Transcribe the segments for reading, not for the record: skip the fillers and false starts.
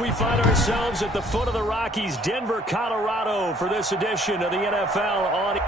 We find ourselves at the foot of the Rockies, Denver, Colorado, for this edition of the NFL on...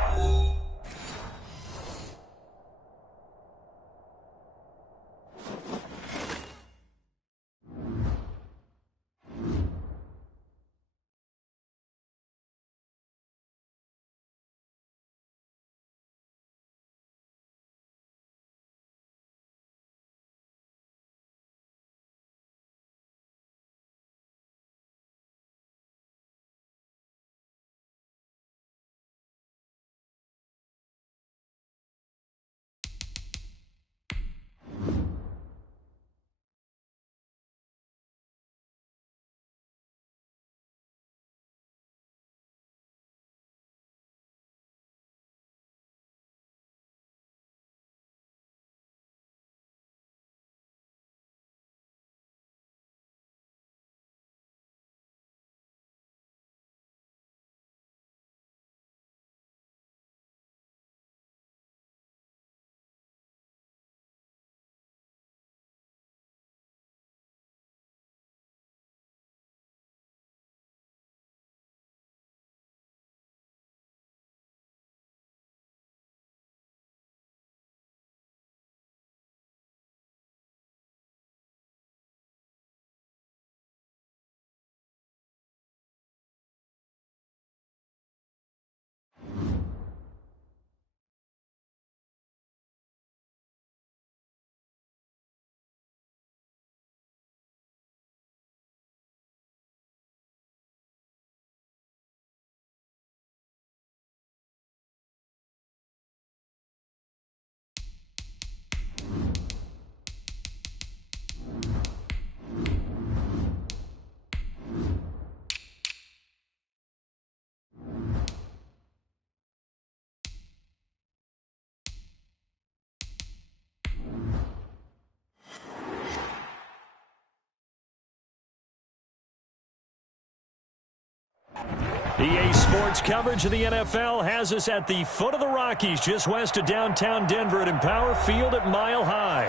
EA Sports coverage of the NFL has us at the foot of the Rockies, just west of downtown Denver at Empower Field at Mile High.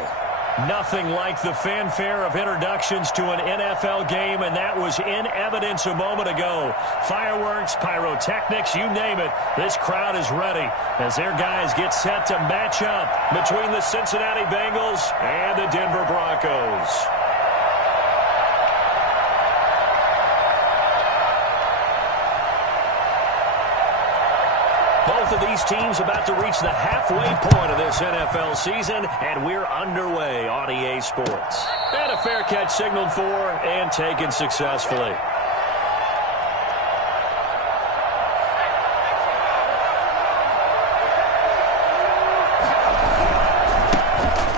Nothing like the fanfare of introductions to an NFL game, and that was in evidence a moment ago. Fireworks, pyrotechnics, you name it. This crowd is ready as their guys get set to match up between the Cincinnati Bengals and the Denver Broncos. Both of these teams about to reach the halfway point of this NFL season, and we're underway on EA Sports. And a fair catch signaled for and taken successfully.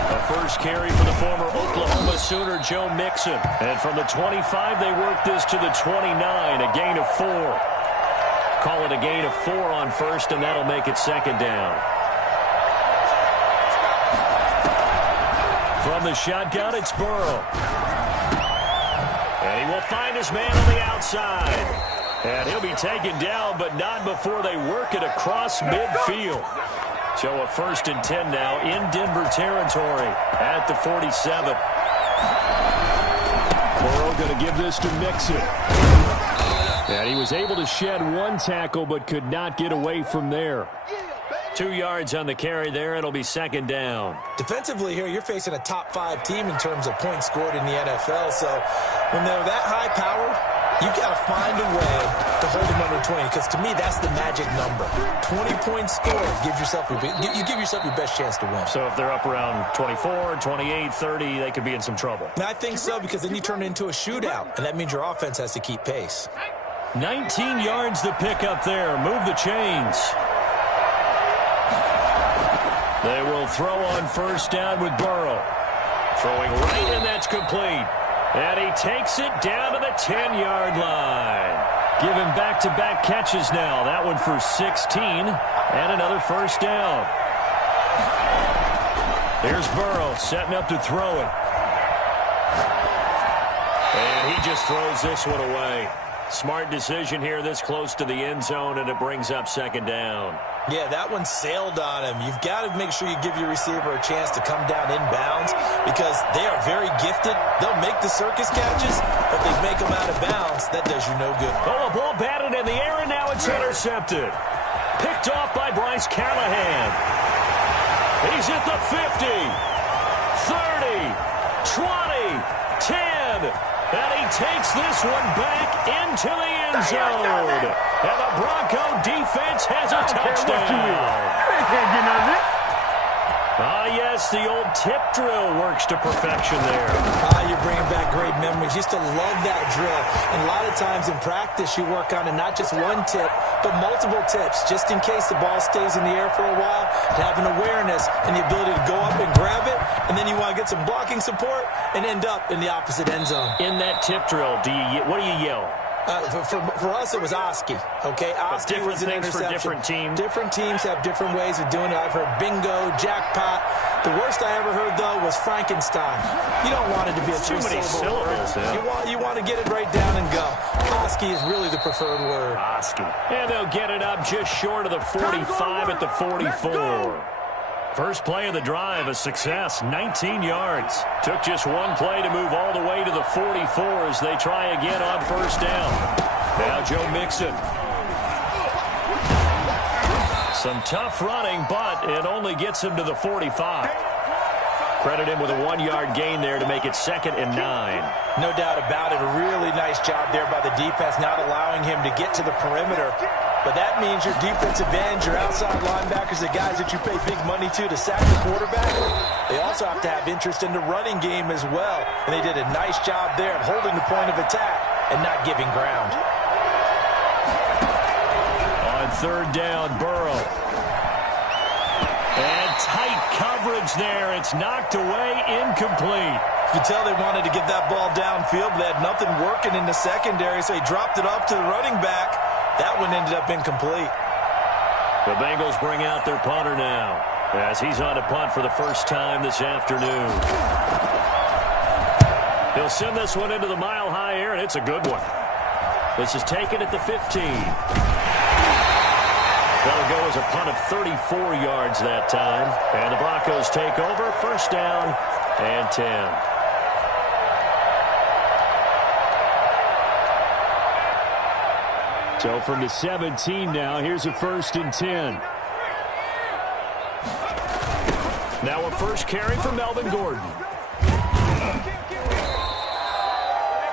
The first carry for the former Oklahoma Sooner, Joe Mixon. And from the 25, they work this to the 29, a gain of 4. Call it a gain of 4 on first, and that'll make it second down. From the shotgun, it's Burrow. And he will find his man on the outside. And he'll be taken down, but not before they work it across midfield. So a 1st and 10 now in Denver territory at the 47. Burrow going to give this to Mixon. And he was able to shed 1 tackle, but could not get away from there. 2 yards on the carry there. It'll be second down. Defensively here, you're facing a top-5 team in terms of points scored in the NFL. So when they're that high powered, you've got to find a way to hold them under 20. Because to me, that's the magic number. 20 points scored gives yourself you give yourself your best chance to win. So if they're up around 24, 28, 30, they could be in some trouble. And I think so, because then you turn it into a shootout, and that means your offense has to keep pace. 19 yards to pick up there. Move the chains. They will throw on first down with Burrow. Throwing right, and that's complete. And he takes it down to the 10-yard line. Giving back-to-back catches now. That one for 16, and another first down. Here's Burrow setting up to throw it. And he just throws this one away. Smart decision here this close to the end zone, and it brings up second down. Yeah, that one sailed on him. You've got to make sure you give your receiver a chance to come down inbounds because they are very gifted. They'll make the circus catches, If they make them out of bounds, that does you no good. Oh, a ball batted in the air, and now it's intercepted. Picked off by Bryce Callahan. He's at the 50, 30, 20, 10, and he takes this one back into the end zone. And the Bronco defense has a touchdown. They can't get none of this. Ah, yes, the old tip drill works to perfection there. You're bringing back great memories. Used to love that drill. And a lot of times in practice, you work on it, not just one tip, but multiple tips, just in case the ball stays in the air for a while, having awareness and the ability to go up and grab it, and then you want to get some blocking support and end up in the opposite end zone. In that tip drill, what do you yell? For us, it was Oski. Okay, Oski was an interception. For different teams. Different teams have different ways of doing it. I've heard bingo, jackpot. The worst I ever heard, though, was Frankenstein. You don't want it to be a too many syllables. Yeah. You want to get it right down and go. Oski is really the preferred word. Oski. And they'll get it up just short of the 45 at the 44. First play of the drive, a success, 19 yards. Took just one play to move all the way to the 44 as they try again on first down. Now Joe Mixon. Some tough running, but it only gets him to the 45. Credit him with a 1-yard gain there to make it 2nd and 9. No doubt about it. A really nice job there by the defense, not allowing him to get to the perimeter. But that means your defensive ends, your outside linebackers, the guys that you pay big money to sack the quarterback, they also have to have interest in the running game as well. And they did a nice job there of holding the point of attack and not giving ground. On third down, Burrow. And tight coverage there. It's knocked away, incomplete. You could tell they wanted to get that ball downfield, but they had nothing working in the secondary, so he dropped it off to the running back. That one ended up incomplete. The Bengals bring out their punter now as he's on to punt for the first time this afternoon. He'll send this one into the mile-high air, and it's a good one. This is taken at the 15. That'll go as a punt of 34 yards that time. And the Broncos take over, first down and 10. So from the 17 now, here's a 1st and 10. Now a first carry for Melvin Gordon.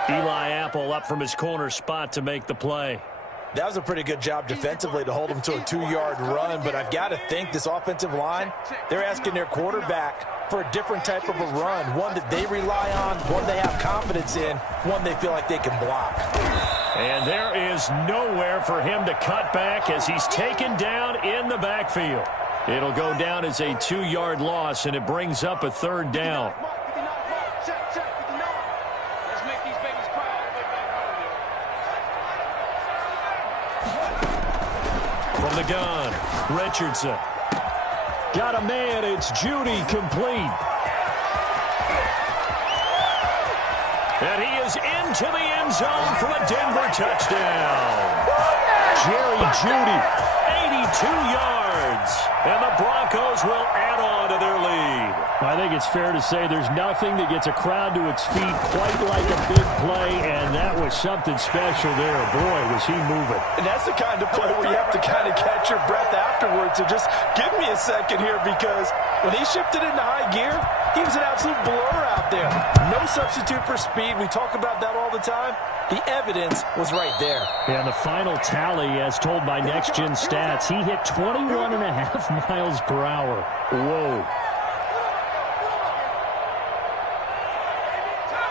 Eli Apple up from his corner spot to make the play. That was a pretty good job defensively to hold him to a 2-yard run, but I've got to think this offensive line, they're asking their quarterback for a different type of a run, one that they rely on, one they have confidence in, one they feel like they can block. And there is nowhere for him to cut back as he's taken down in the backfield. It'll go down as a 2-yard loss, and it brings up a 3rd down. From the gun, Richardson. Got a man, it's Judy, complete. And he is into the end zone for a Denver touchdown. Jerry Judy, 82 yards. And the Broncos will add on to their lead. I think it's fair to say there's nothing that gets a crowd to its feet quite like a big play, and that was something special there. Boy, was he moving. And that's the kind of play where you have to kind of catch your breath afterwards. So just give me a second here, because when he shifted into high gear, he was an absolute blur out there. No substitute for speed. We talk about that all the time. The evidence was right there. And the final tally, as told by Next Gen Stats, he hit 21.5 miles per hour. Whoa.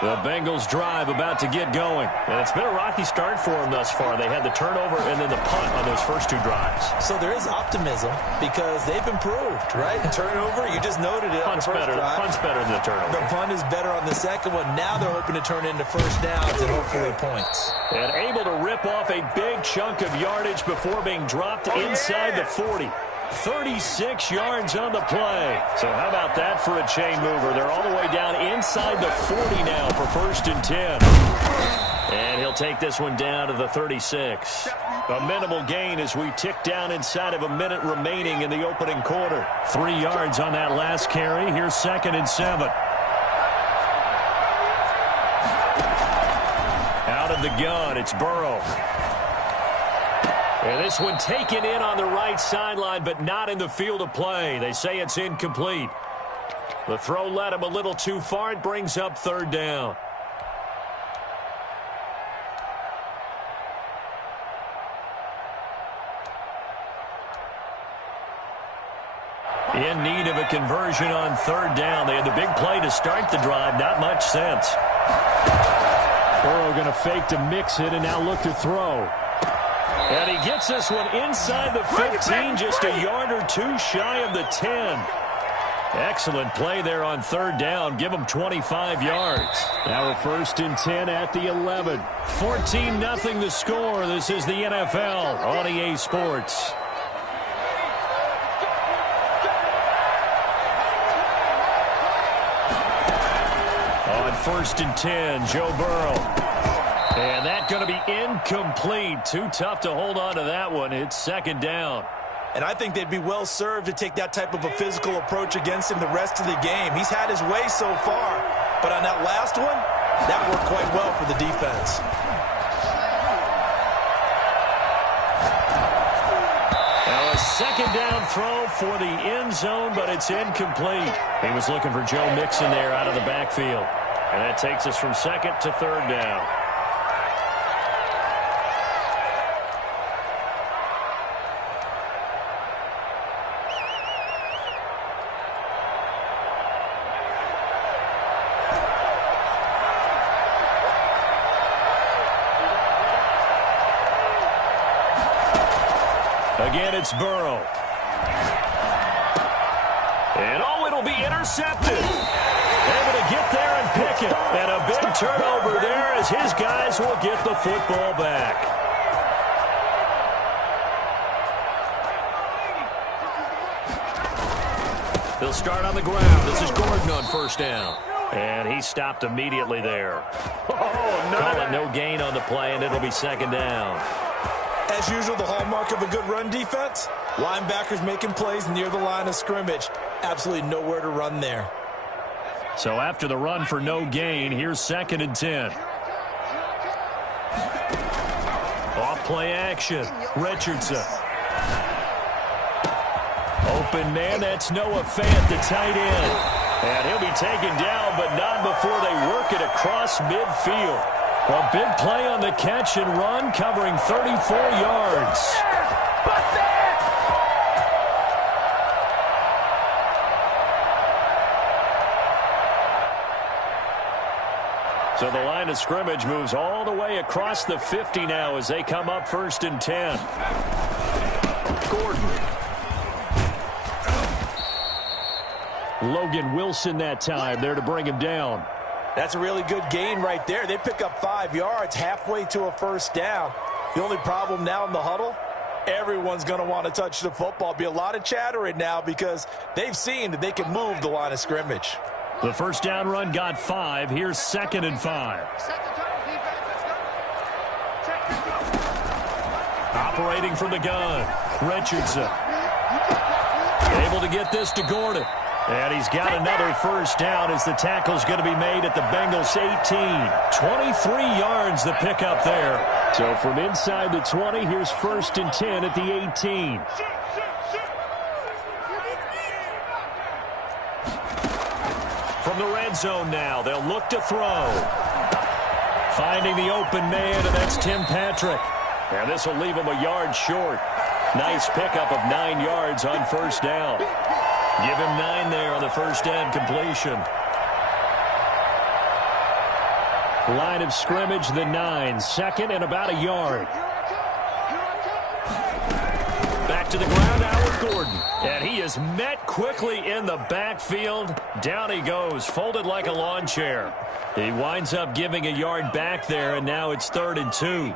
The Bengals drive about to get going. And it's been a rocky start for them thus far. They had the turnover and then the punt on those first 2 drives. So there is optimism because they've improved, right? Turnover, you just noted it. Punt's better than the turnover. The punt is better on the second one. Now they're hoping to turn into first downs and hopefully points. And able to rip off a big chunk of yardage before being dropped inside the 40. 36 yards on the play. So how about that for a chain mover? They're all the way down inside the 40 now for 1st and 10. And he'll take this one down to the 36. A minimal gain as we tick down inside of a minute remaining in the opening quarter. 3 yards on that last carry. Here's 2nd and 7. from the gun. It's Burrow. And this one taken in on the right sideline, but not in the field of play. They say it's incomplete. The throw led him a little too far. It brings up third down. In need of a conversion on third down. They had the big play to start the drive. Not much sense. Burrow going to fake to mix it and now look to throw. And he gets this one inside the 15, just a yard or two shy of the 10. Excellent play there on third down. Give him 25 yards. Now we're 1st and 10 at the 11. 14-0 the score. This is the NFL on EA Sports. On 1st and 10, Joe Burrow. And that's going to be incomplete. Too tough to hold on to that one. It's second down. And I think they'd be well served to take that type of a physical approach against him the rest of the game. He's had his way so far. But on that last one, that worked quite well for the defense. Now a second down throw for the end zone, but it's incomplete. He was looking for Joe Mixon there out of the backfield. And that takes us from second to third down. Again, it's Burrow. And it'll be intercepted. Able to get there and pick it. And a big turnover there as his guys will get the football back. They'll start on the ground. This is Gordon on first down. And he stopped immediately there. Call it no gain on the play, and it'll be second down. As usual, the hallmark of a good run defense, linebackers making plays near the line of scrimmage. Absolutely nowhere to run there. So after the run for no gain, here's 2nd and 10. Off play action. Richardson. Open man, that's Noah Fant, the tight end. And he'll be taken down, but not before they work it across midfield. A big play on the catch and run, covering 34 yards. So the line of scrimmage moves all the way across the 50 now as they come up 1st and 10. Gordon. Logan Wilson that time there to bring him down. That's a really good gain right there. They pick up 5 yards halfway to a first down. The only problem now in the huddle, everyone's going to want to touch the football. Be a lot of chattering now because they've seen that they can move the line of scrimmage. The first down run got 5. Here's 2nd and 5. Operating from the gun, Richardson. Able to get this to Gordon. And he's got another first down as the tackle's going to be made at the Bengals 18. 23 yards the pickup there. So from inside the 20, here's 1st and 10 at the 18. From the red zone now, they'll look to throw. Finding the open man, and that's Tim Patrick. And this will leave him a yard short. Nice pickup of 9 yards on first down. Give him 9 there on the first down completion. Line of scrimmage, the 9. 2nd and about a yard. Back to the ground now with Gordon. And he is met quickly in the backfield. Down he goes, folded like a lawn chair. He winds up giving a yard back there, and now it's 3rd and 2.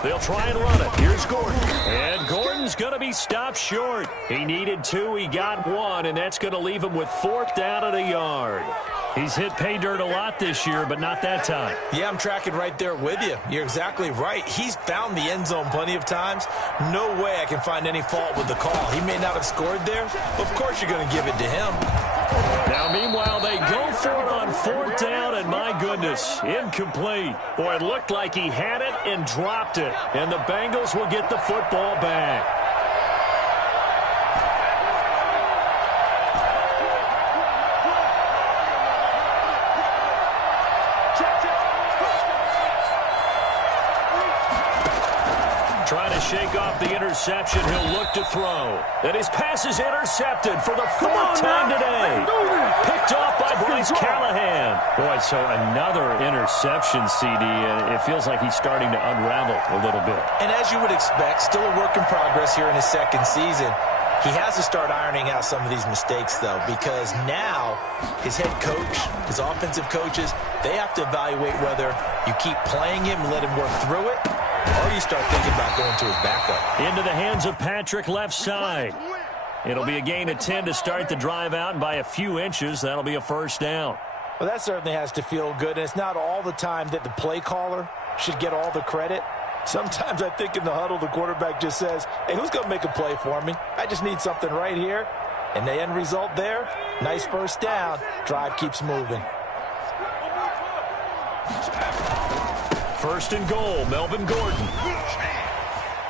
They'll try and run it. Here's Gordon. And Gordon's going to be stopped short. He needed 2. He got 1, and that's going to leave him with 4th down at a yard. He's hit pay dirt a lot this year, but not that time. Yeah, I'm tracking right there with you. You're exactly right. He's found the end zone plenty of times. No way I can find any fault with the call. He may not have scored there, but of course you're going to give it to him. Now, meanwhile, they go for it on fourth down, and my goodness, incomplete. Boy, it looked like he had it and dropped it, and the Bengals will get the football back. Trying to shake off the interception. He'll look to throw. And his pass is intercepted for the fourth time today. Picked off by Bryce Callahan. Boy, so another interception, CD, and it feels like he's starting to unravel a little bit. And as you would expect, still a work in progress here in his second season. He has to start ironing out some of these mistakes, though, because now his head coach, his offensive coaches, they have to evaluate whether you keep playing him and let him work through it, or you start thinking about going to his backup. Into the hands of Patrick left side. It'll be a gain of 10 to start the drive out, and by a few inches, that'll be a first down. Well, that certainly has to feel good, and it's not all the time that the play caller should get all the credit. Sometimes I think in the huddle, the quarterback just says, hey, who's going to make a play for me? I just need something right here. And the end result there, nice first down. Drive keeps moving. First and goal, Melvin Gordon.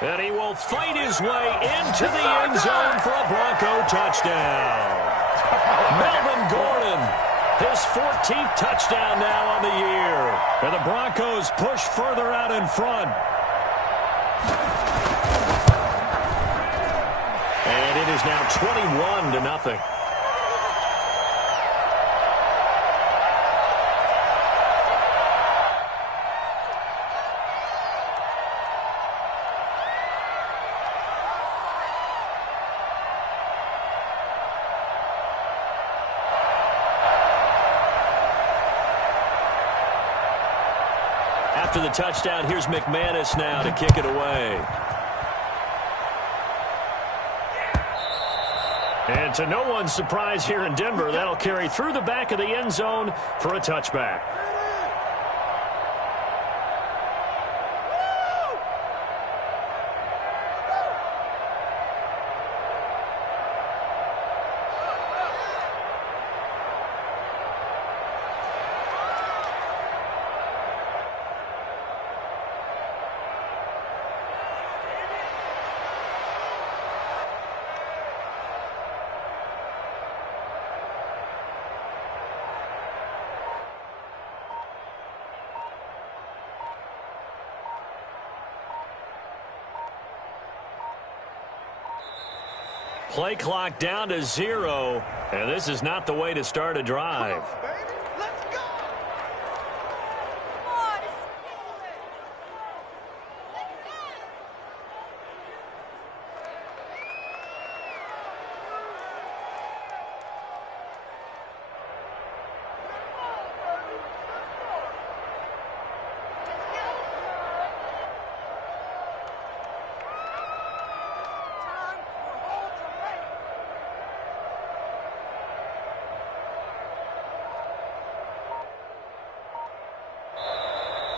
And he will fight his way into the end zone for a Bronco touchdown. Melvin Gordon, his 14th touchdown now on the year. And the Broncos push further out in front. And it is now 21-0. After the touchdown, here's McManus now to kick it away. And to no one's surprise here in Denver, that'll carry through the back of the end zone for a touchback. Play clock down to 0, and this is not the way to start a drive.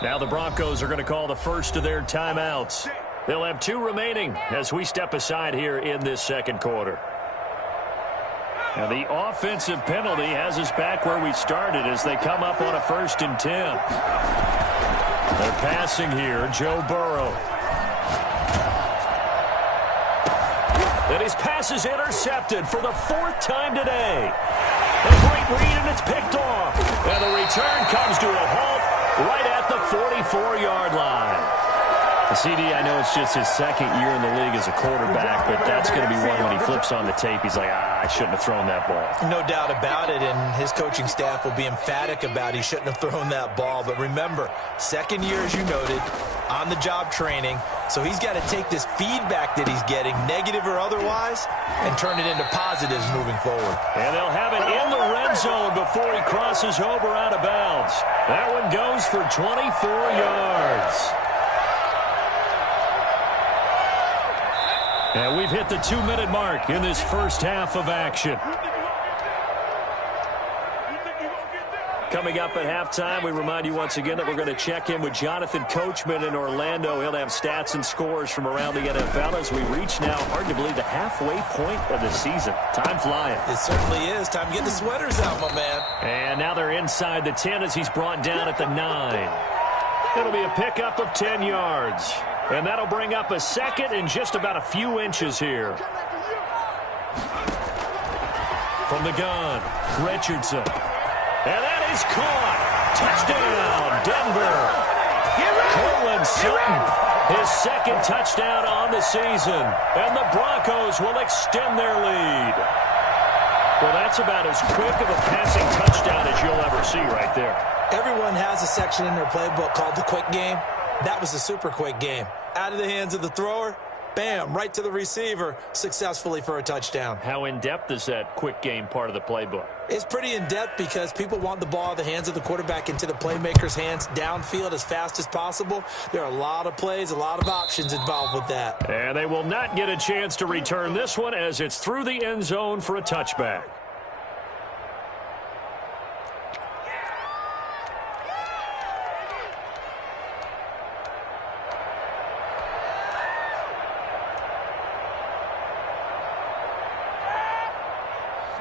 Now the Broncos are going to call the first of their timeouts. They'll have 2 remaining as we step aside here in this second quarter. Now the offensive penalty has us back where we started as they come up on a 1st and 10. They're passing here, Joe Burrow. And his pass is intercepted for the 4th time today. A great read, and it's picked off. And the return comes to a halt right at the 44-yard line. CD, I know it's just his 2nd year in the league as a quarterback, but that's going to be one when he flips on the tape. He's like, I shouldn't have thrown that ball. No doubt about it, and his coaching staff will be emphatic about he shouldn't have thrown that ball. But remember, 2nd year, as you noted, on-the-job training. So he's got to take this feedback that he's getting, negative or otherwise, and turn it into positives moving forward. And they'll have it in the red zone before he crosses over out of bounds. That one goes for 24 yards. And we've hit the 2-minute mark in this first half of action. Coming up at halftime, we remind you once again that we're going to check in with Jonathan Coachman in Orlando. He'll have stats and scores from around the NFL as we reach now, hard to believe, the halfway point of the season. Time flying. It certainly is. Time to get the sweaters out, my man. And now they're inside the 10 as he's brought down at the 9. It'll be a pickup of 10 yards. And that'll bring up a second and just about a few inches here. From the gun, Richardson. And that is caught. Touchdown, Denver. Courtland Sutton, his second touchdown on the season. And the Broncos will extend their lead. Well, that's about as quick of a passing touchdown as you'll ever see right there. Everyone has a section in their playbook called the quick game. That was the super quick game. Out of the hands of the thrower, bam, right to the receiver, successfully for a touchdown. How in-depth is that quick game part of the playbook? It's pretty in-depth because people want the ball out of the hands of the quarterback into the playmaker's hands downfield as fast as possible. There are a lot of plays, a lot of options involved with that. And they will not get a chance to return this one as it's through the end zone for a touchback.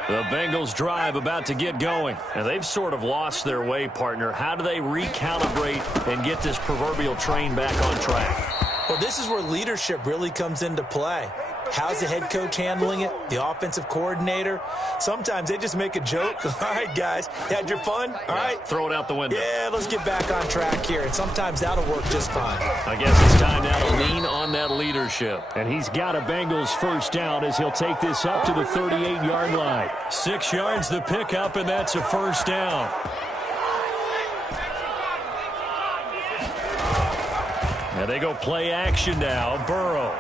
The Bengals drive about to get going, and they've sort of lost their way, partner. How do they recalibrate and get this proverbial train back on track? Well, this is where leadership really comes into play. How's the head coach handling it? The offensive coordinator? Sometimes they just make a joke. All right, guys, you had your fun? All right. Throw it out the window. Yeah, let's get back on track here. And sometimes that'll work just fine. I guess it's time now to lean on that leadership. And he's got a Bengals first down as he'll take this up to the 38-yard line. 6 yards the pickup, and that's a first down. And they go play action now. Burrow.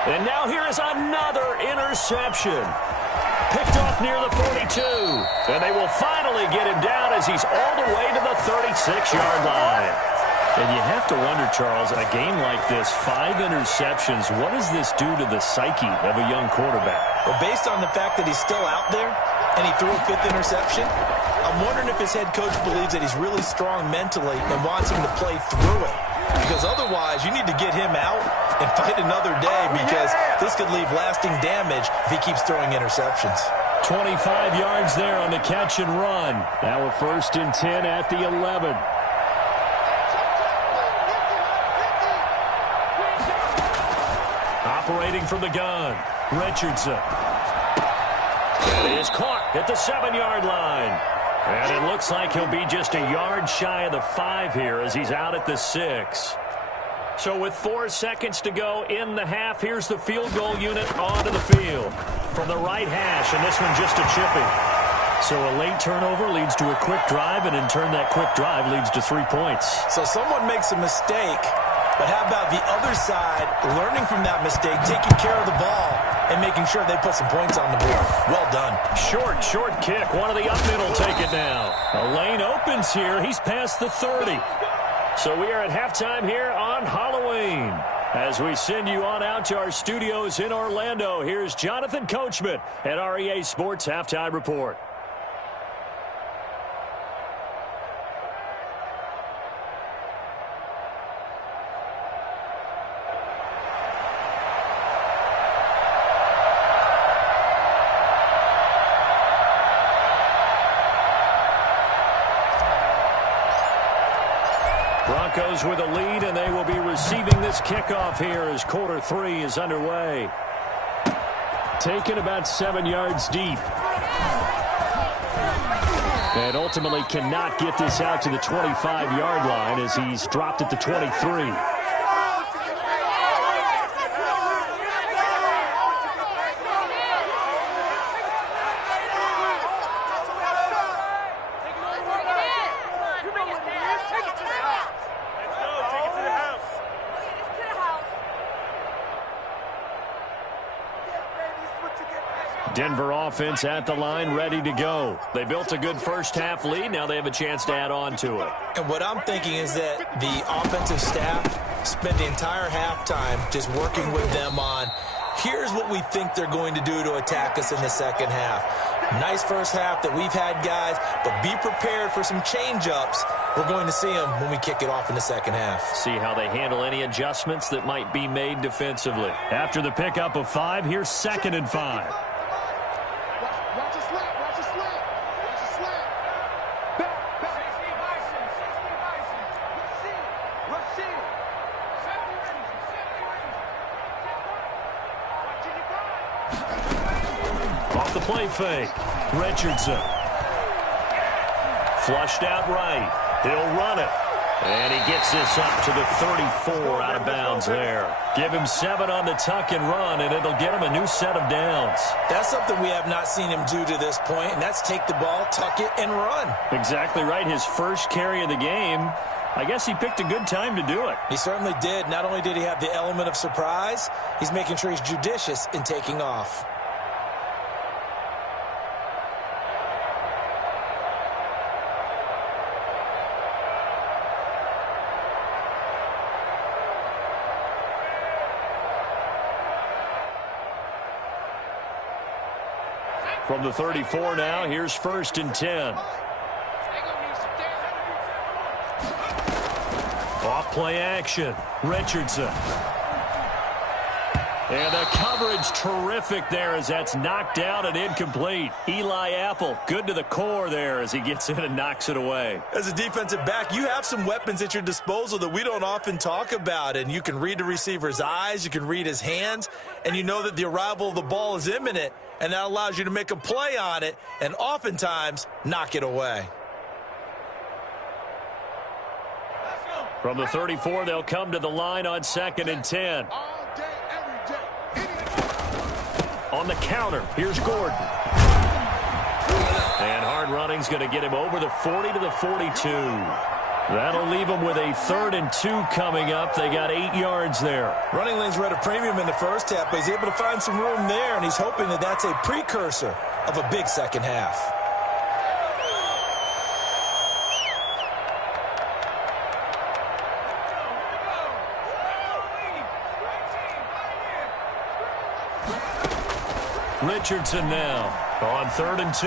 And now here is another interception. Picked off near the 42. And they will finally get him down as he's all the way to the 36-yard line. And you have to wonder, Charles, a game like this, 5 interceptions, what does this do to the psyche of a young quarterback? Well, based on the fact that he's still out there and he threw a 5th interception, I'm wondering if his head coach believes that he's really strong mentally and wants him to play through it. Because otherwise, you need to get him out and fight another day because this could leave lasting damage if he keeps throwing interceptions. 25 yards there on the catch and run. Now a 1st and 10 at the 11. Operating from the gun, Richardson. It is caught at the 7-yard line. And it looks like he'll be just a yard shy of the 5 here as he's out at the 6. So with 4 seconds to go in the half, here's the field goal unit onto the field from the right hash, and this one just a chipping. So a late turnover leads to a quick drive, and in turn that quick drive leads to 3 points. So someone makes a mistake, but how about the other side learning from that mistake, taking care of the ball, and making sure they put some points on the board? Well done. Short kick. One of the up mid will take it now. A lane opens here. He's past the 30. So we are at halftime here on Halloween. As we send you on out to our studios in Orlando, here's Jonathan Coachman at REA Sports Halftime Report. Broncos with a lead, and they will be receiving this kickoff here as quarter 3 is underway. Taken about 7 yards deep. And ultimately cannot get this out to the 25-yard line as he's dropped at the 23. Denver offense at the line, ready to go. They built a good first half lead. Now they have a chance to add on to it. And what I'm thinking is that the offensive staff spent the entire halftime just working with them on, here's what we think they're going to do to attack us in the second half. Nice first half that we've had, guys, but be prepared for some change-ups. We're going to see them when we kick it off in the second half. See how they handle any adjustments that might be made defensively. After the pickup of 5, here's 2nd and 5. Watch a slap. Watch a slap. Watch a slap. Back. Safety Bison. Rush in. Off the play fake. Richardson. Flushed out right. He'll run it. And he gets this up to the 34 out of bounds there. Give him 7 on the tuck and run, and it'll get him a new set of downs. That's something we have not seen him do to this point, and that's take the ball, tuck it, and run. Exactly right. His first carry of the game. I guess he picked a good time to do it. He certainly did. Not only did he have the element of surprise, he's making sure he's judicious in taking off. From the 34 now, here's 1st and 10. Off play action. Richardson. And the coverage terrific there as that's knocked down and incomplete. Eli Apple, good to the core there as he gets in and knocks it away. As a defensive back, you have some weapons at your disposal that we don't often talk about. And you can read the receiver's eyes, you can read his hands, and you know that the arrival of the ball is imminent. And that allows you to make a play on it and oftentimes knock it away. From the 34, they'll come to the line on 2nd and 10. All day, every day. On the counter, here's Gordon. And hard running's going to get him over the 40 to the 42. That'll leave him with a 3rd and 2 coming up. They got 8 yards there. Running lanes were at a premium in the first half, but he's able to find some room there, and he's hoping that that's a precursor of a big second half. Richardson now on 3rd and 2.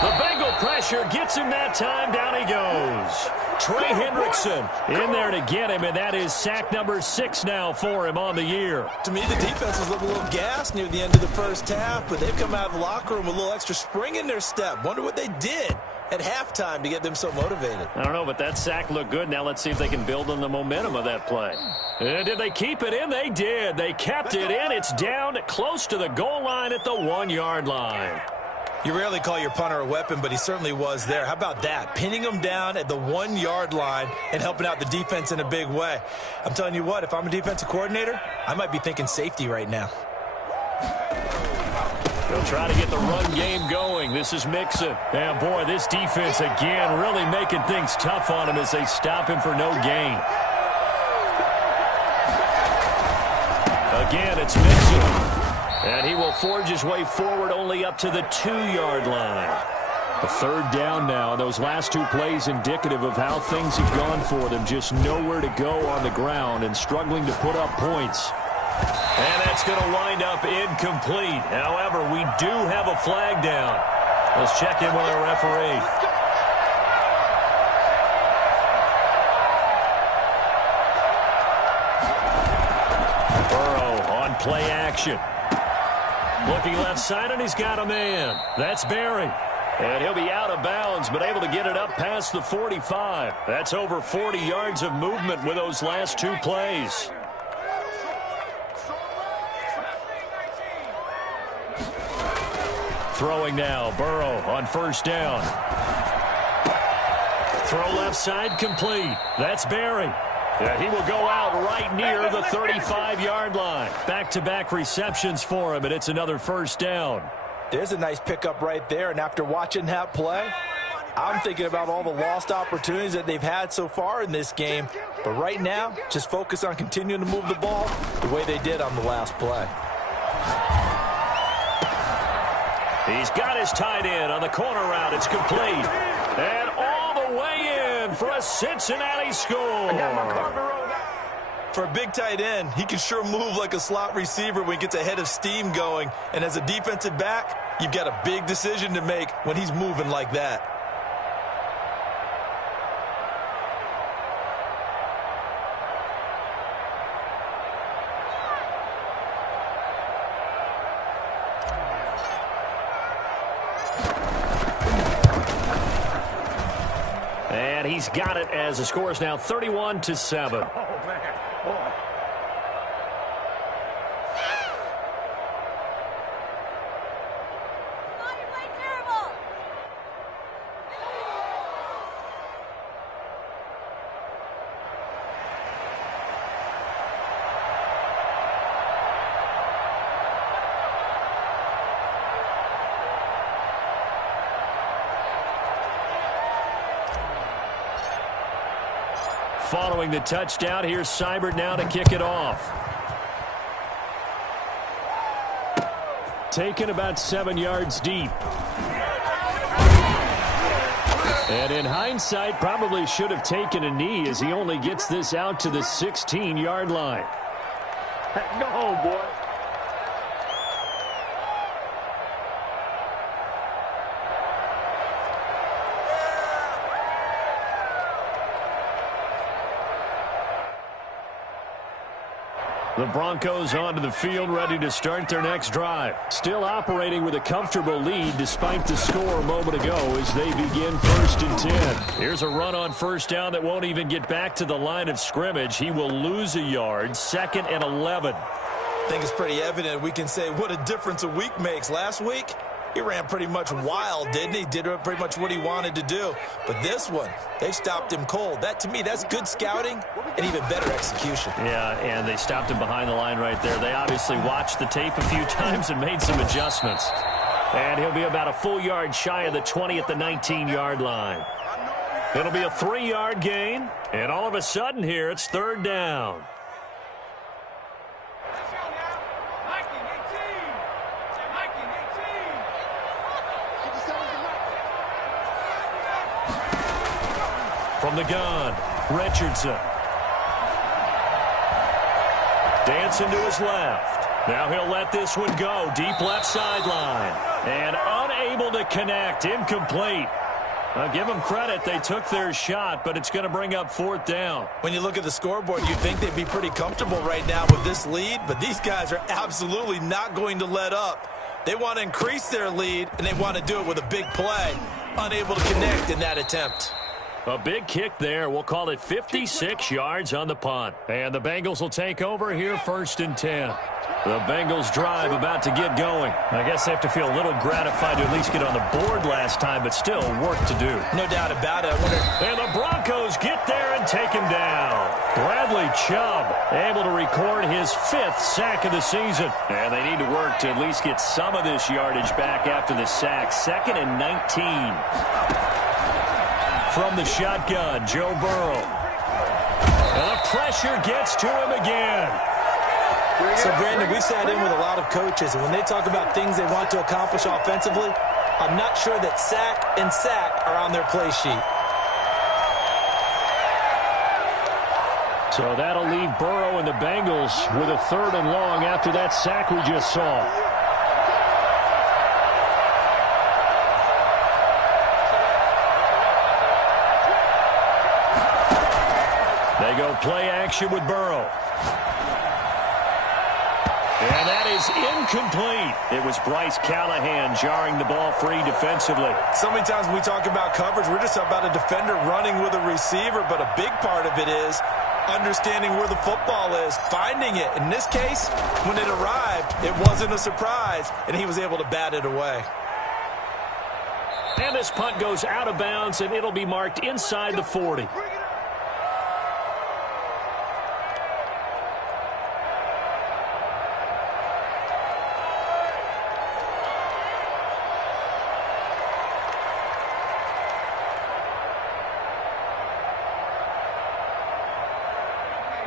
The Bengal pressure gets him that time. Down he goes. Trey Hendrickson in there to get him, and that is sack number 6 now for him on the year. To me, the defense was looking a little gassed near the end of the first half, but they've come out of the locker room with a little extra spring in their step. Wonder what they did at halftime to get them so motivated. I don't know, but that sack looked good. Now let's see if they can build on the momentum of that play. And did they keep it in? They did. They kept it in. It's down close to the goal line at the 1-yard line. You rarely call your punter a weapon, but he certainly was there. How about that? Pinning him down at the 1-yard line and helping out the defense in a big way. I'm telling you what, if I'm a defensive coordinator, I might be thinking safety right now. They'll try to get the run game going. This is Mixon. And, boy, this defense, again, really making things tough on him as they stop him for no gain. Again, it's Mixon. And he will forge his way forward only up to the 2-yard line. A 3rd down now. Those last 2 plays indicative of how things have gone for them. Just nowhere to go on the ground and struggling to put up points. And that's going to wind up incomplete. However, we do have a flag down. Let's check in with our referee. Burrow on play action. Looking left side, and he's got a man. That's Barry. And he'll be out of bounds, but able to get it up past the 45. That's over 40 yards of movement with those last 2 plays. Throwing now, Burrow on 1st down. Throw left side, complete. That's Barry. And he will go out right near the 35-yard line. Back-to-back receptions for him, and it's another 1st down. There's a nice pickup right there, and after watching that play, I'm thinking about all the lost opportunities that they've had so far in this game. But right now, just focus on continuing to move the ball the way they did on the last play. He's got his tight end on the corner route. It's complete. And all the way in for a Cincinnati score. For a big tight end, he can sure move like a slot receiver when he gets a head of steam going. And as a defensive back, you've got a big decision to make when he's moving like that. And he's got it as the score is now 31-7. Oh, man. Boy. Following the touchdown, here's Seibert now to kick it off. Taken about 7 yards deep. And in hindsight, probably should have taken a knee as he only gets this out to the 16-yard line. Go home, boy. The Broncos onto the field, ready to start their next drive. Still operating with a comfortable lead despite the score a moment ago as they begin 1st and 10. Here's a run on first down that won't even get back to the line of scrimmage. He will lose a yard, 2nd and 11. I think it's pretty evident we can say what a difference a week makes. Last week, he ran pretty much wild, didn't he? Did pretty much what he wanted to do. But this one, they stopped him cold. That, to me, that's good scouting and even better execution. Yeah, and they stopped him behind the line right there. They obviously watched the tape a few times and made some adjustments. And he'll be about a full yard shy of the 20 at the 19-yard line. It'll be a 3-yard gain, and all of a sudden here, it's 3rd down. From the gun, Richardson. Dancing to his left. Now he'll let this one go. Deep left sideline. And unable to connect. Incomplete. I'll give them credit. They took their shot, but it's going to bring up 4th down. When you look at the scoreboard, you'd think they'd be pretty comfortable right now with this lead, but these guys are absolutely not going to let up. They want to increase their lead, and they want to do it with a big play. Unable to connect in that attempt. A big kick there. We'll call it 56 yards on the punt. And the Bengals will take over here 1st and 10. The Bengals drive about to get going. I guess they have to feel a little gratified to at least get on the board last time, but still work to do. No doubt about it. And the Broncos get there and take him down. Bradley Chubb able to record his 5th sack of the season. And they need to work to at least get some of this yardage back after the sack. 2nd and 19. From the shotgun, Joe Burrow. And the pressure gets to him again. So, Brandon, we sat in with a lot of coaches, and when they talk about things they want to accomplish offensively, I'm not sure that sack and sack are on their play sheet. So that'll leave Burrow and the Bengals with a 3rd and long after that sack we just saw. They go play action with Burrow. And that is incomplete. It was Bryce Callahan jarring the ball free defensively. So many times when we talk about coverage, we're just about a defender running with a receiver, but a big part of it is understanding where the football is, finding it. In this case, when it arrived, it wasn't a surprise, and he was able to bat it away. And this punt goes out of bounds, and it'll be marked inside the 40.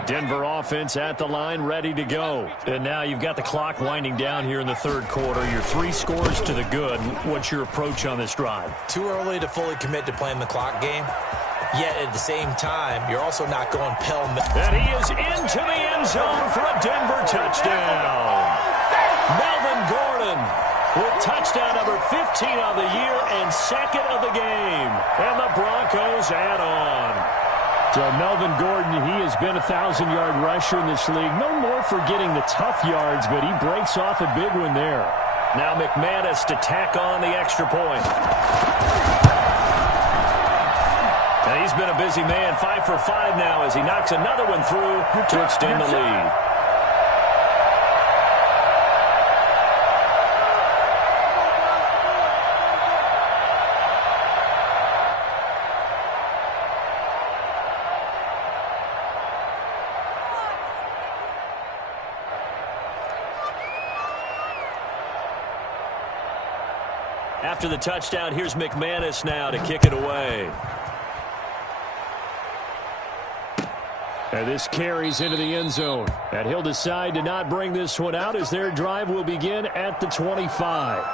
Denver offense at the line, ready to go. And now you've got the clock winding down here in the third quarter. Your 3 scores to the good. What's your approach on this drive? Too early to fully commit to playing the clock game. Yet at the same time, you're also not going pell-mell. And he is into the end zone for a Denver touchdown. Melvin Gordon with touchdown number 15 on the year and second of the game. And the Broncos add on. So Melvin Gordon, he has been a 1,000-yard rusher in this league. No more for getting the tough yards, but he breaks off a big one there. Now McManus to tack on the extra point. And he's been a busy man, 5 for 5 now as he knocks another one through to extend the lead. After the touchdown, here's McManus now to kick it away. And this carries into the end zone. And he'll decide to not bring this one out as their drive will begin at the 25.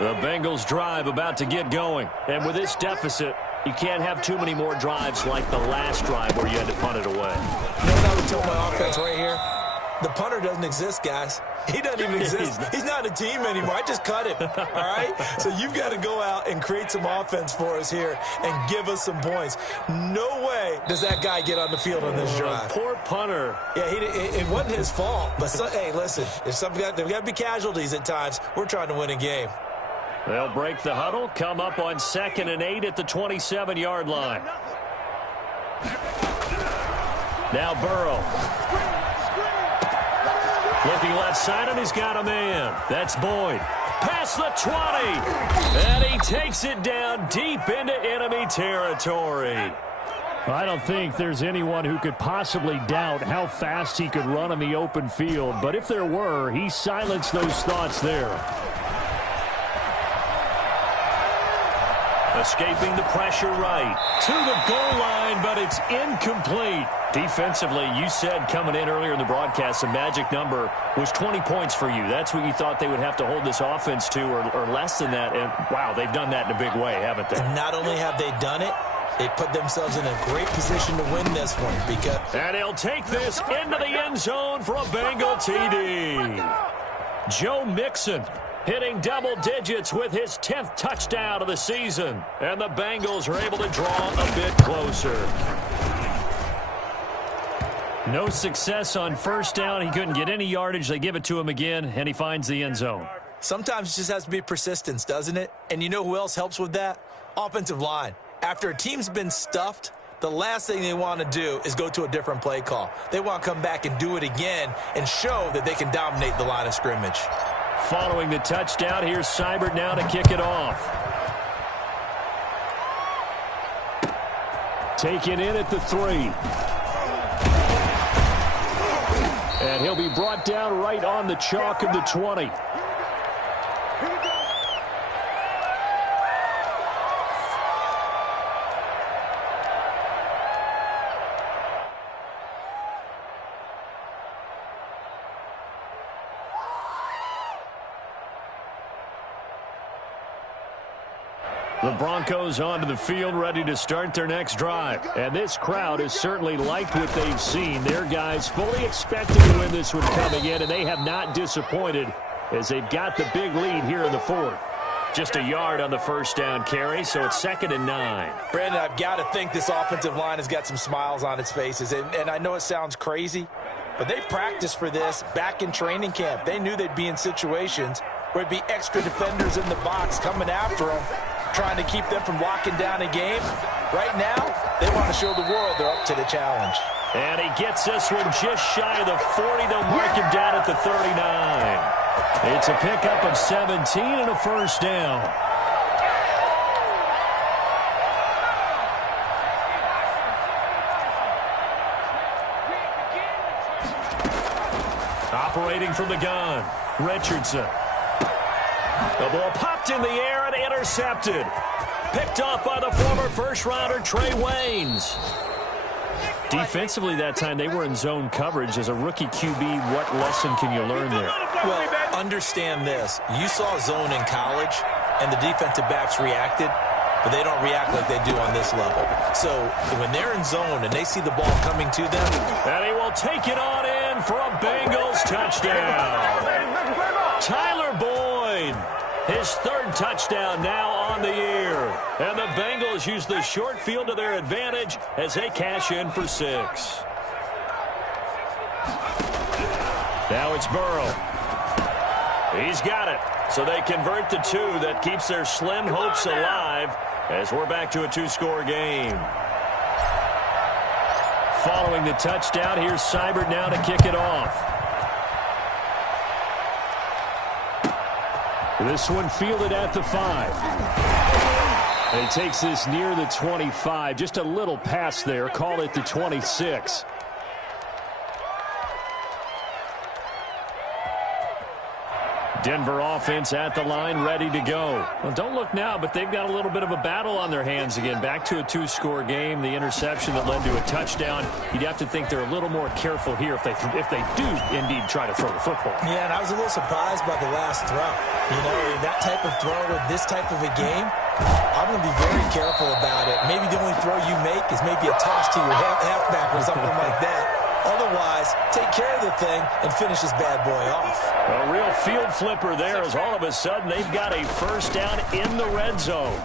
The Bengals drive about to get going. And with this deficit, you can't have too many more drives like the last drive where you had to punt it away. You know what I would tell my offense right here? The punter doesn't exist, guys. He doesn't even exist. He's not a team anymore. I just cut him, all right? So you've got to go out and create some offense for us here and give us some points. No way does that guy get on the field on this drive. Poor punter. Yeah, it wasn't his fault. But, hey, listen, there's got to be casualties at times. We're trying to win a game. They'll break the huddle, come up on 2nd and 8 at the 27-yard line. Now Burrow. Looking left side, and he's got a man. That's Boyd. Past the 20. And he takes it down deep into enemy territory. I don't think there's anyone who could possibly doubt how fast he could run on the open field. But if there were, he silenced those thoughts there. Escaping the pressure right to the goal line, but it's incomplete. Defensively, you said coming in earlier in the broadcast, the magic number was 20 points for you. That's what you thought they would have to hold this offense to, or less than that. And, wow, they've done that in a big way, haven't they? And not only have they done it, they put themselves in a great position to win this one. And he'll take this into the end zone for a Bengal TD. Joe Mixon hitting double digits with his 10th touchdown of the season. And the Bengals are able to draw a bit closer. No success on first down. He couldn't get any yardage. They give it to him again, and he finds the end zone. Sometimes it just has to be persistence, doesn't it? And you know who else helps with that? Offensive line. After a team's been stuffed, the last thing they want to do is go to a different play call. They want to come back and do it again and show that they can dominate the line of scrimmage. Following the touchdown, here's Seibert now to kick it off. Taken in at the 3. And he'll be brought down right on the chalk of the 20. The Broncos onto the field, ready to start their next drive. And this crowd has certainly liked what they've seen. Their guys fully expected to win this one coming in, and they have not disappointed as they've got the big lead here in the 4th. Just a yard on the first down carry, so it's 2nd and 9. Brandon, I've got to think this offensive line has got some smiles on its faces. And I know it sounds crazy, but they practiced for this back in training camp. They knew they'd be in situations where it'd be extra defenders in the box coming after them, trying to keep them from locking down a game. Right now, they want to show the world they're up to the challenge. And he gets this one just shy of the 40. They'll mark him down at the 39. It's a pickup of 17 and a first down. Operating from the gun, Richardson. The ball popped in the air and intercepted. Picked off by the former first-rounder Trey Waynes. Defensively that time, they were in zone coverage. As a rookie QB, what lesson can you learn there? Well, understand this. You saw zone in college, and the defensive backs reacted, but they don't react like they do on this level. So when they're in zone and they see the ball coming to them. And he will take it on in for a Bengals touchdown. Tyler Boyd, his third touchdown now on the year. And the Bengals use the short field to their advantage as they cash in for 6. Now it's Burrow. He's got it. So they convert the 2. That keeps their slim hopes alive as we're back to a 2-score game. Following the touchdown, here's Seibert now to kick it off. This one fielded at the 5. And he takes this near the 25. Just a little pass there. Call it the 26. Denver offense at the line, ready to go. Well, don't look now, but they've got a little bit of a battle on their hands again. Back to a 2-score game. The interception that led to a touchdown. You'd have to think they're a little more careful here if they do indeed try to throw the football. Yeah, and I was a little surprised by the last throw. You know, that type of throw with this type of a game, I'm going to be very careful about it. Maybe the only throw you make is maybe a toss to your halfback or something like that. Otherwise, take care of the thing and finish this bad boy off. A real field flipper there as all of a sudden they've got a first down in the red zone.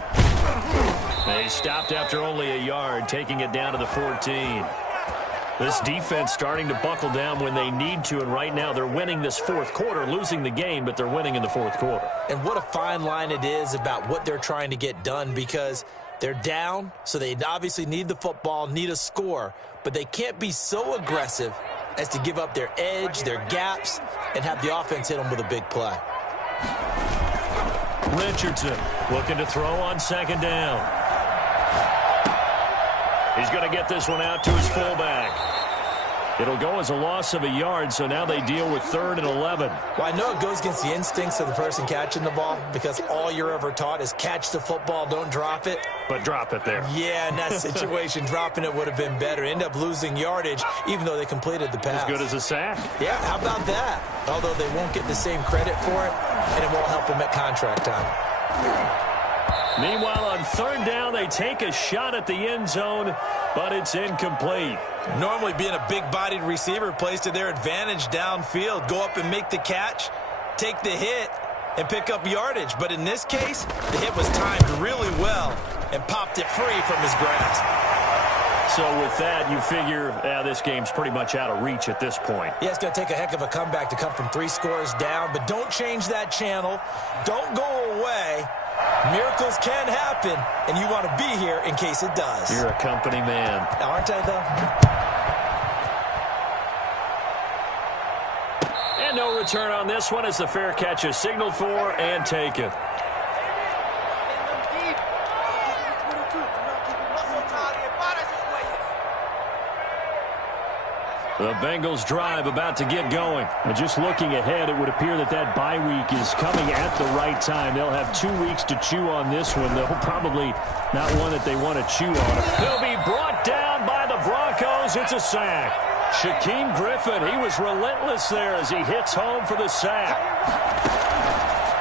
They stopped after only a yard, taking it down to the 14. This defense starting to buckle down when they need to, and right now they're winning this fourth quarter, losing the game, but they're winning in the fourth quarter. And what a fine line it is about what they're trying to get done, because they're down, so they obviously need the football, need a score, but they can't be so aggressive as to give up their edge, their gaps, and have the offense hit them with a big play. Richardson looking to throw on second down. He's going to get this one out to his fullback. It'll go as a loss of a yard, so now they deal with 3rd and 11. Well, I know it goes against the instincts of the person catching the ball, because all you're ever taught is catch the football, don't drop it. But drop it there. Yeah, in that situation, dropping it would have been better. End up losing yardage, even though they completed the pass. As good as a sack. Yeah, how about that? Although they won't get the same credit for it, and it won't help them at contract time. Meanwhile, on 3rd down, they take a shot at the end zone, but it's incomplete. Normally being a big-bodied receiver plays to their advantage downfield. Go up and make the catch, take the hit, and pick up yardage. But in this case, the hit was timed really well and popped it free from his grasp. So with that, you figure this game's pretty much out of reach at this point. Yeah, it's going to take a heck of a comeback to come from 3 scores down, but don't change that channel. Don't go away. Miracles can happen, and you want to be here in case it does. You're a company man. Aren't I, though? And no return on this one as the fair catch is signaled for and taken. The Bengals drive about to get going. And just looking ahead, it would appear that bye week is coming at the right time. They'll have 2 weeks to chew on this one, though probably not one that they want to chew on. He'll be brought down by the Broncos. It's a sack. Shaquem Griffin, he was relentless there as he hits home for the sack.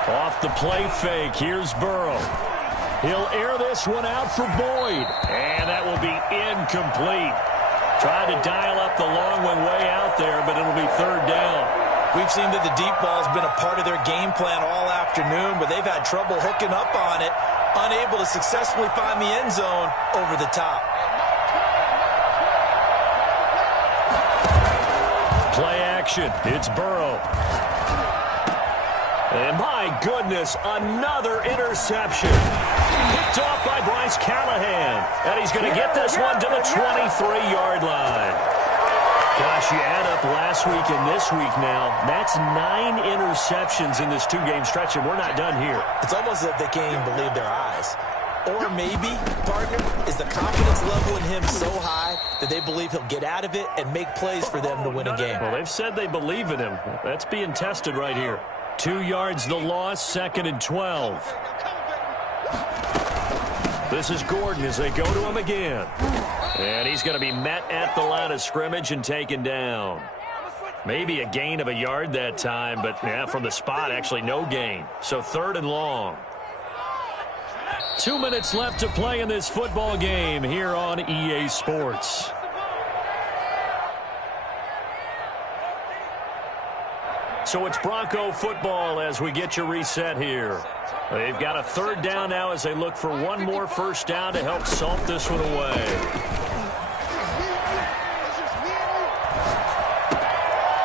Off the play fake, here's Burrow. He'll air this one out for Boyd. And that will be incomplete. Tried to dial up the long one way out there, but it'll be 3rd down. We've seen that the deep ball has been a part of their game plan all afternoon, but they've had trouble hooking up on it, unable to successfully find the end zone over the top. Play action. It's Burrow. And my goodness, another interception. Picked off by Bryce Callahan. And he's going to get this one to the 23-yard line. Gosh, you add up last week and this week now. That's 9 interceptions in this 2-game stretch, and we're not done here. It's almost as if they can't even believe their eyes. Or maybe, partner, is the confidence level in him so high that they believe he'll get out of it and make plays for them to win a game. Well, they've said they believe in him. That's being tested right here. 2 yards the loss, 2nd and 12. This is Gordon as they go to him again. And he's going to be met at the line of scrimmage and taken down. Maybe a gain of a yard that time, but yeah, from the spot, actually no gain. So 3rd and long. 2 minutes left to play in this football game here on EA Sports. So it's Bronco football as we get you reset here. They've got a 3rd down now as they look for one more first down to help salt this one away.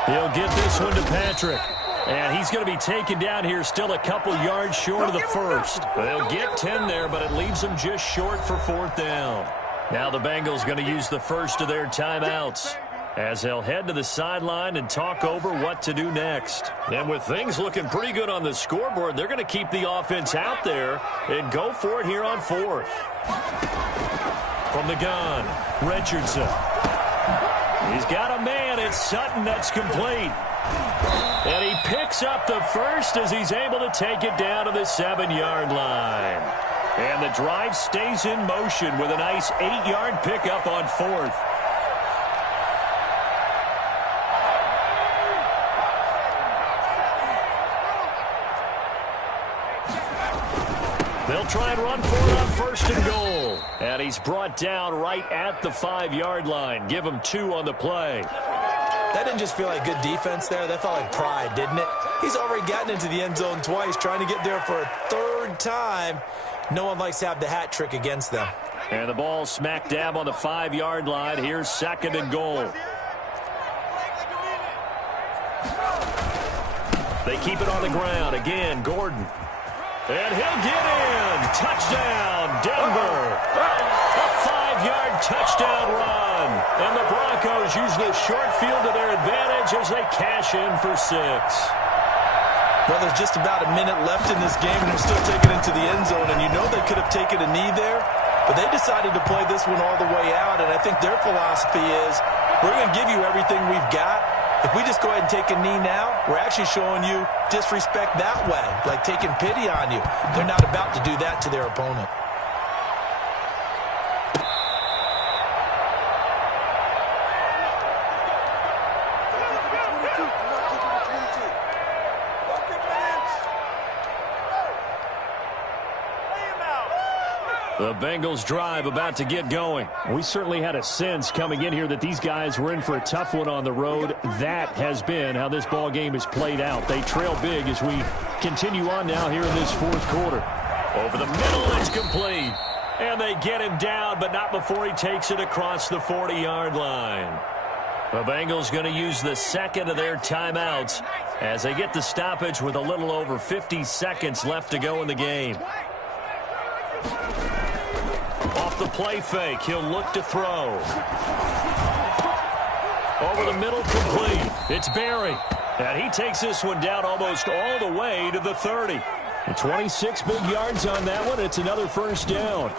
He'll get this one to Patrick. And he's going to be taken down here still a couple yards short of the first. They'll get 10 there, but it leaves them just short for 4th down. Now the Bengals going to use the first of their timeouts as they'll head to the sideline and talk over what to do next. And with things looking pretty good on the scoreboard, they're going to keep the offense out there and go for it here on 4th. From the gun, Richardson. He's got a man. It's Sutton that's complete. And he picks up the first as he's able to take it down to the 7-yard line. And the drive stays in motion with a nice 8-yard pickup on 4th. They'll try and run for it on 1st and goal. And he's brought down right at the 5-yard line. Give him 2 on the play. That didn't just feel like good defense there. That felt like pride, didn't it? He's already gotten into the end zone twice, trying to get there for a 3rd time. No one likes to have the hat trick against them. And the ball smack dab on the 5-yard line. Here's 2nd and goal. They keep it on the ground. Again, Gordon. And he'll get in. Touchdown, Denver. A 5-yard touchdown run. And the Broncos use the short field to their advantage as they cash in for 6. Well, there's just about a minute left in this game, and they're still taking it into the end zone. And you know they could have taken a knee there, but they decided to play this one all the way out. And I think their philosophy is, we're going to give you everything we've got. If we just go ahead and take a knee now, we're actually showing you disrespect that way, like taking pity on you. They're not about to do that to their opponent. The Bengals drive about to get going. We certainly had a sense coming in here that these guys were in for a tough one on the road. That has been how this ball game has played out. They trail big as we continue on now here in this 4th quarter. Over the middle, it's complete. And they get him down, but not before he takes it across the 40-yard line. The Bengals going to use the 2nd of their timeouts as they get the stoppage with a little over 50 seconds left to go in the game. Off the play fake, he'll look to throw. Over the middle, complete. It's Berry. And he takes this one down almost all the way to the 30. 26 big yards on that one. It's another first down.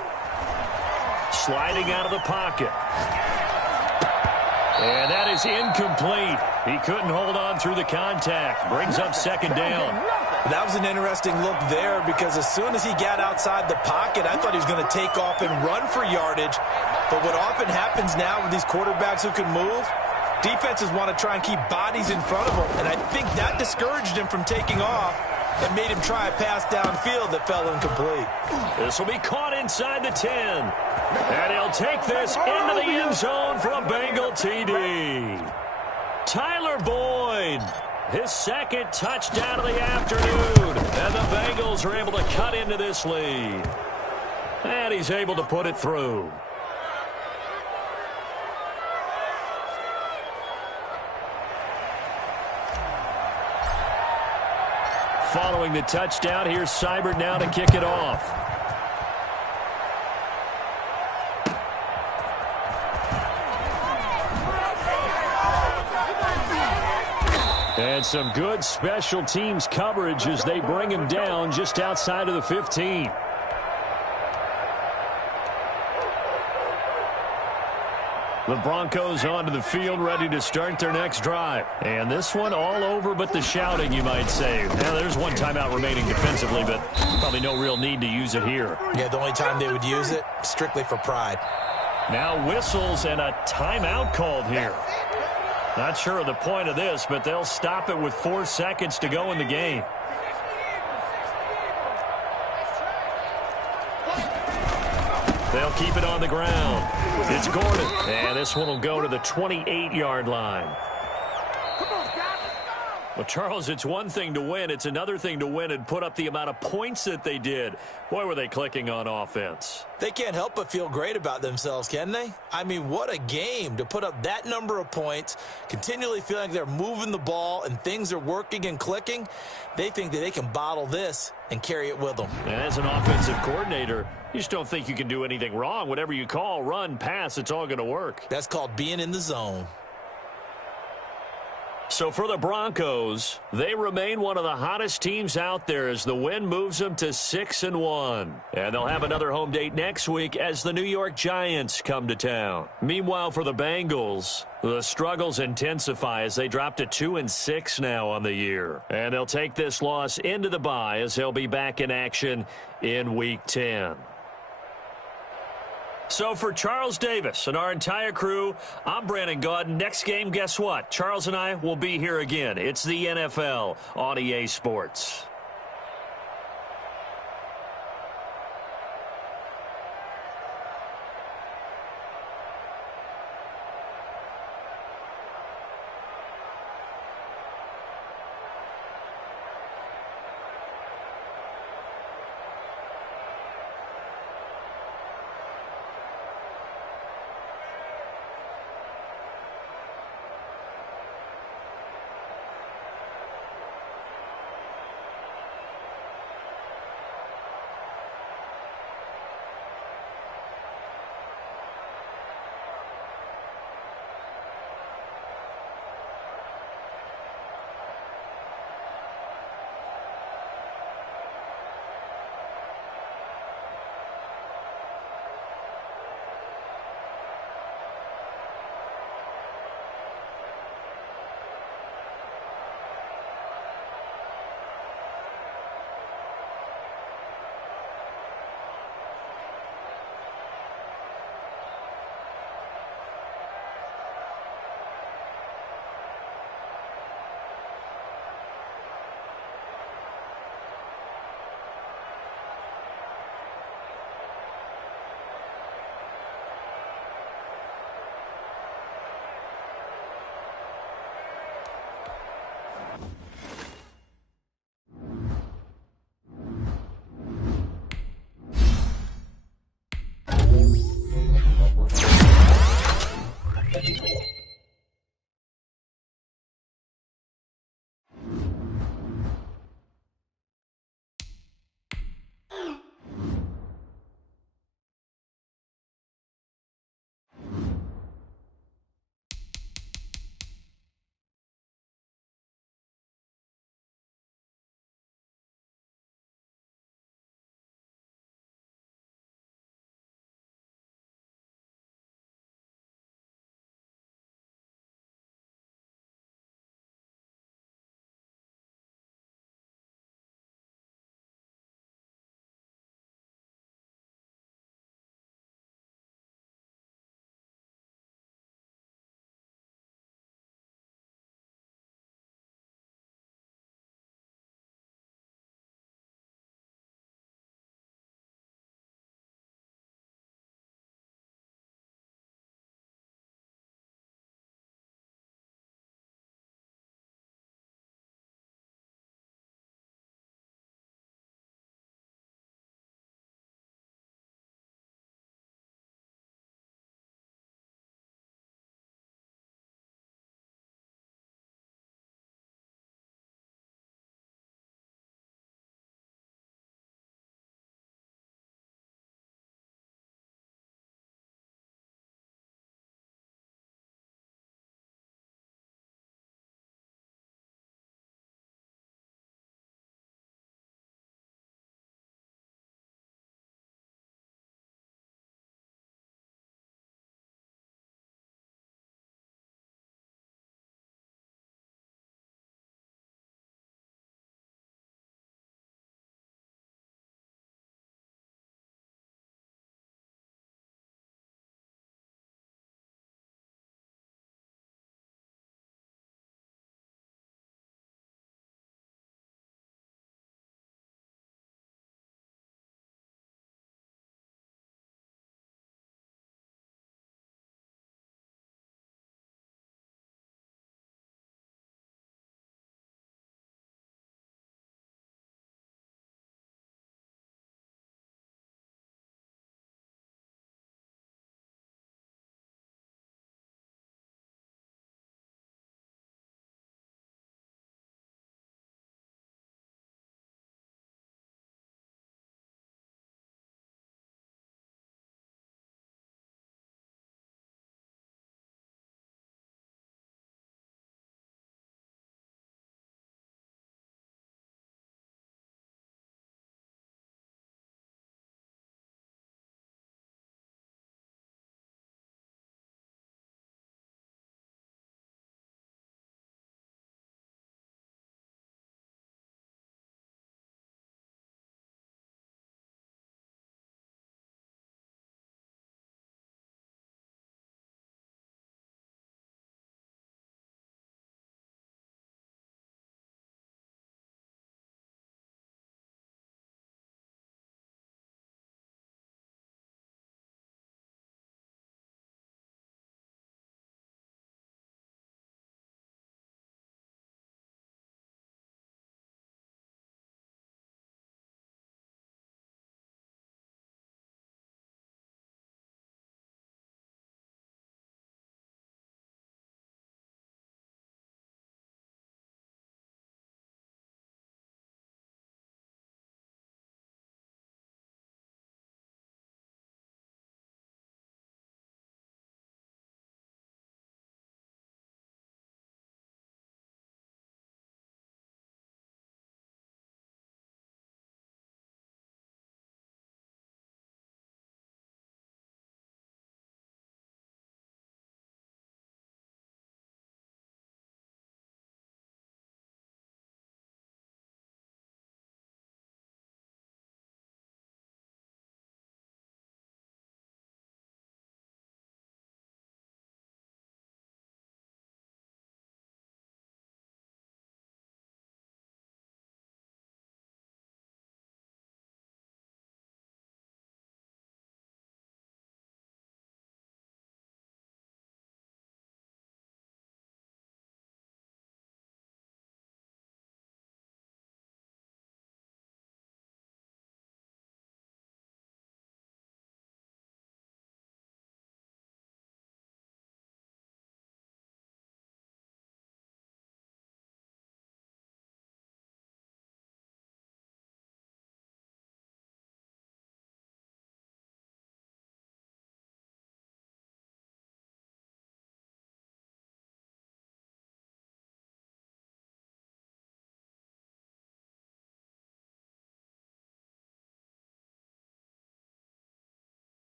Sliding out of the pocket. And that is incomplete. He couldn't hold on through the contact. Brings up 2nd down. That was an interesting look there because as soon as he got outside the pocket, I thought he was going to take off and run for yardage. But what often happens now with these quarterbacks who can move, defenses want to try and keep bodies in front of them. And I think that discouraged him from taking off and made him try a pass downfield that fell incomplete. This will be caught inside the 10. And he'll take this into the end zone for a Bengal TD. Tyler Boyd. His 2nd touchdown of the afternoon. And the Bengals are able to cut into this lead. And he's able to put it through. Following the touchdown, here's Seibert now to kick it off. And some good special teams coverage as they bring him down just outside of the 15. The Broncos onto the field, ready to start their next drive. And this one all over but the shouting, you might say. Now, there's one timeout remaining defensively, but probably no real need to use it here. Yeah, the only time they would use it, strictly for pride. Now whistles and a timeout called here. Not sure of the point of this, but they'll stop it with 4 seconds to go in the game. They'll keep it on the ground. It's Gordon. And this one will go to the 28-yard line. Well, Charles, it's one thing to win. It's another thing to win and put up the amount of points that they did. Boy, were they clicking on offense. They can't help but feel great about themselves, can they? I mean, what a game to put up that number of points, continually feeling like they're moving the ball and things are working and clicking. They think that they can bottle this and carry it with them. And as an offensive coordinator, you just don't think you can do anything wrong. Whatever you call, run, pass, it's all going to work. That's called being in the zone. So for the Broncos, they remain one of the hottest teams out there as the win moves them to 6-1. And they'll have another home date next week as the New York Giants come to town. Meanwhile, for the Bengals, the struggles intensify as they drop to 2-6 now on the year. And they'll take this loss into the bye as they'll be back in action in Week 10. So for Charles Davis and our entire crew, I'm Brandon Gaudin. Next game, guess what? Charles and I will be here again. It's the NFL on EA Sports.